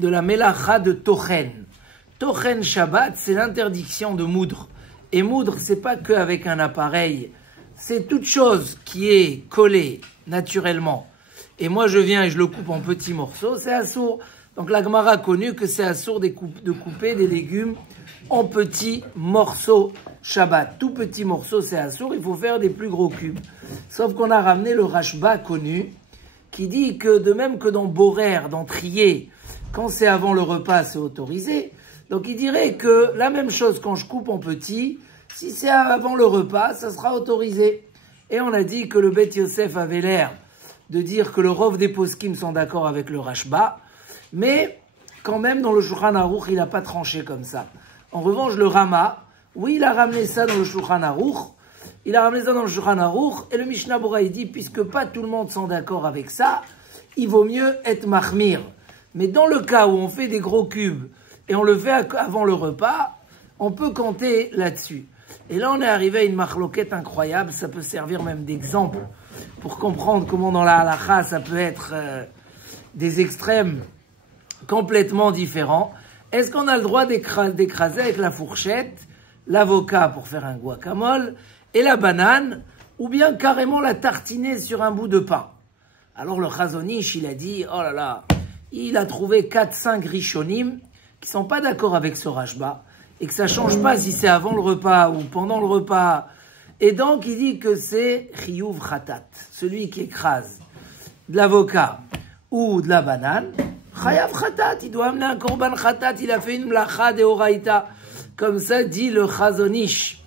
de la Melacha de Tochen. Tochen Shabbat, c'est l'interdiction de moudre. Et moudre, c'est pas qu'avec un appareil, c'est toute chose qui est collée naturellement. Et moi, je viens et je le coupe en petits morceaux, c'est assourd. Donc la Gemara a connu que c'est assourd de couper des légumes en petits morceaux Shabbat. Tout petit morceau, c'est assourd, il faut faire des plus gros cubes. Sauf qu'on a ramené le Rashba connu, qui dit que de même que dans Borer, dans Trier, quand c'est avant le repas, c'est autorisé. Donc il dirait que la même chose quand je coupe en petit, si c'est avant le repas, ça sera autorisé. Et on a dit que le Beth Yosef avait l'air de dire que le Rov des Poskim sont d'accord avec le Rashba, mais quand même dans le Shulchan Aruch, il n'a pas tranché comme ça. En revanche, le Rama, oui, il a ramené ça dans le Shulchan Aruch, et le Mishnah Bora dit, puisque pas tout le monde sont d'accord avec ça, il vaut mieux être mahmir. Mais dans le cas où on fait des gros cubes, et on le fait avant le repas, on peut compter là-dessus. Et là, on est arrivé à une machloquette incroyable, ça peut servir même d'exemple pour comprendre comment dans la halakha, ça peut être des extrêmes complètement différents. Est-ce qu'on a le droit d'écraser avec la fourchette l'avocat pour faire un guacamole et la banane, ou bien carrément la tartiner sur un bout de pain? Alors le Chazon Ish, il a dit, oh là là, il a trouvé 4-5 rishonim qui sont pas d'accord avec ce Rashba, et que ça change pas si c'est avant le repas ou pendant le repas. Et donc il dit que c'est chiyuv khatat, celui qui écrase de l'avocat ou de la banane, chayav khatat, il doit amener un korban khatat, il a fait une mlacha de oraïta, comme ça dit le Chazon Ish.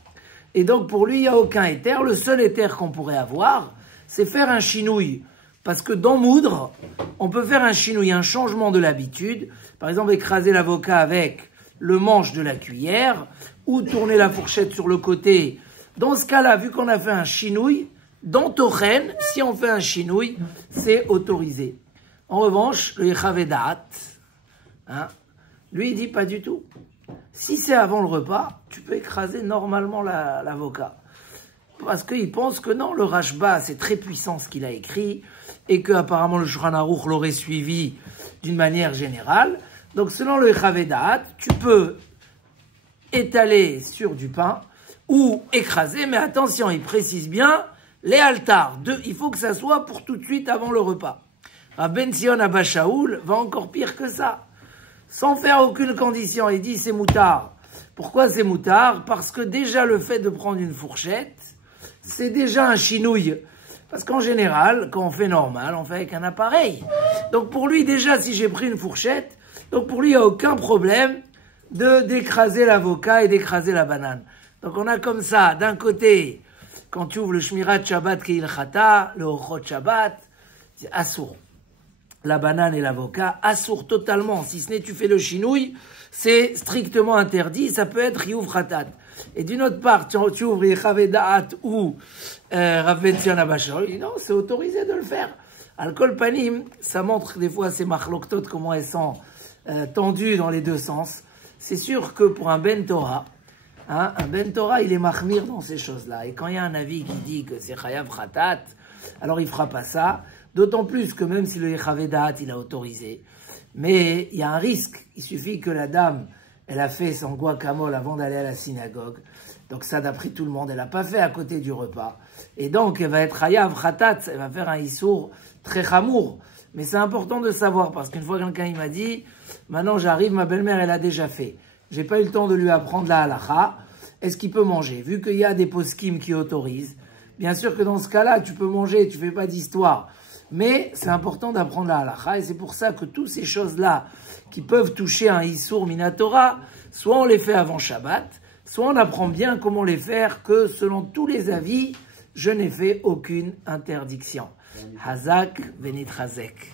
Et donc pour lui, il n'y a aucun éther. Le seul éther qu'on pourrait avoir, c'est faire un chinouille. Parce que dans moudre, on peut faire un chinouille, un changement de l'habitude. Par exemple, écraser l'avocat avec le manche de la cuillère ou tourner la fourchette sur le côté. Dans ce cas-là, vu qu'on a fait un chinouille, dans Tochen, si on fait un chinouille, c'est autorisé. En revanche, le Yechavedat, lui, il dit pas du tout. Si c'est avant le repas, tu peux écraser normalement l'avocat. Parce qu'il pense que non, le Rashba, c'est très puissant ce qu'il a écrit, et que apparemment le Shulchan Aruch l'aurait suivi d'une manière générale. Donc selon le Yechavedat, tu peux étaler sur du pain ou écraser, mais attention, il précise bien, les altars, il faut que ça soit pour tout de suite avant le repas. Ben Sion Abba Shaul va encore pire que ça. Sans faire aucune condition, il dit c'est moutard. Pourquoi c'est moutard? Parce que déjà le fait de prendre une fourchette, c'est déjà un chinouille. Parce qu'en général, quand on fait normal, on fait avec un appareil. Donc pour lui, déjà, si j'ai pris une fourchette, donc pour lui, il n'y a aucun problème d'écraser l'avocat et d'écraser la banane. Donc on a comme ça, d'un côté, quand tu ouvres le Shmirat Shabbat Keil Chata, le Ochot Shabbat, c'est assourd. La banane et l'avocat, assourd totalement. Si ce n'est tu fais le chinouille, c'est strictement interdit, ça peut être Chiyuv Khatat. Et d'une autre part, tu ouvres Yechavedat ou Rav Ben Sion Abba Shaul, il dit non, c'est autorisé de le faire. Al-Kol Panim, ça montre des fois ces machloktot, comment elles sont tendues dans les deux sens. C'est sûr que pour un Ben Torah, un Ben Torah, il est mahmir dans ces choses-là. Et quand il y a un avis qui dit que c'est Chayav Khatat, alors il ne fera pas ça. D'autant plus que même si le Yechavedat, il a autorisé, mais il y a un risque. Il suffit que la dame, elle a fait son guacamole avant d'aller à la synagogue. Donc ça, d'après tout le monde, elle n'a pas fait à côté du repas. Et donc, elle va être Hayav Khatat, elle va faire un Issour très chamour. Mais c'est important de savoir, parce qu'une fois quelqu'un il m'a dit, maintenant j'arrive, ma belle-mère, elle a déjà fait. J'ai pas eu le temps de lui apprendre la halakha. Est-ce qu'il peut manger? Vu qu'il y a des poskim qui autorisent, bien sûr que dans ce cas-là, tu peux manger, tu fais pas d'histoire. Mais c'est important d'apprendre la halakha, et c'est pour ça que toutes ces choses-là qui peuvent toucher un Issour Minatora, soit on les fait avant Shabbat, soit on apprend bien comment les faire, que selon tous les avis, je n'ai fait aucune interdiction. Hazak Venit Hazek.